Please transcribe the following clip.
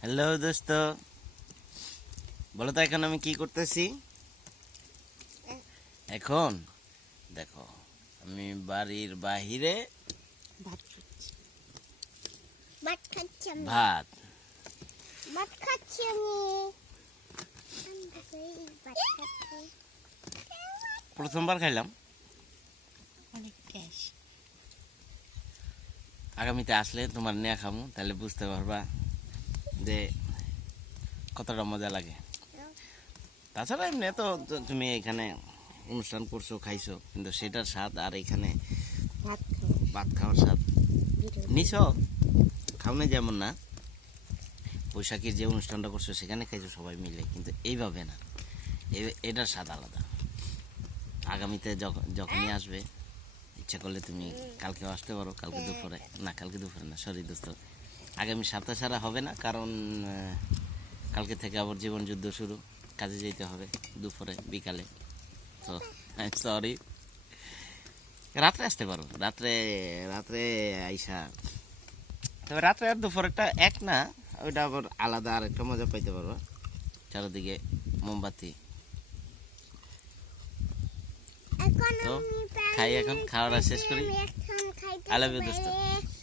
Hello দোস্ত, বলো তো এখন আমি কি করতেছি? এখন দেখো, আমি বাড়ির বাহিরে ভাত খাচ্ছি। ভাত খাচ্ছি আমি। ভাত ভাত খাচ্ছি আমি। ভাত খাচ্ছি। প্রথমবার খাইলাম। অনেক গ্যাস। আগামীতে আসলে তোমার নিয়ে খামু, তাহলে বুঝতে পারবা যে কতটা মজা লাগে। তাছাড়া এমনি তো তুমি এখানে অনুষ্ঠান করছো, খাইছো, কিন্তু সেটার স্বাদ আর এখানে ভাত খাওয়া। ভাত খাওয়ার স্বাদ নিছ খাও না, যেমন না বৈশাখীর যে অনুষ্ঠানটা করছো সেখানে খাইছো সবাই মিলে, কিন্তু এইভাবে না। এটার স্বাদ আলাদা। আগামীতে যখনই আসবে, ইচ্ছা করলে তুমি কালকেও আসতে পারো। কালকে দুপুরে না, কালকে দুপুরে না, সরি দোস্ত, আগামী সপ্তাহ ছাড়া হবে না, কারণ কালকে থেকে আবার জীবন যুদ্ধ শুরু, কাজে যেতে হবে দুপুরে বিকালে। তো সরি, রাত্রে আসতে পারো, রাত্রে রাত্রে আইসা, তবে রাত্রে আর দুপুরেরটা এক না, ওইটা আবার আলাদা আর একটা মজা পাইতে পারবো। চারদিকে মোমবাতি। এখন তো আমি খাই, এখন খাওয়াটা শেষ করি। আমি এখন খাইতে I love you, দোস্ত। পারি।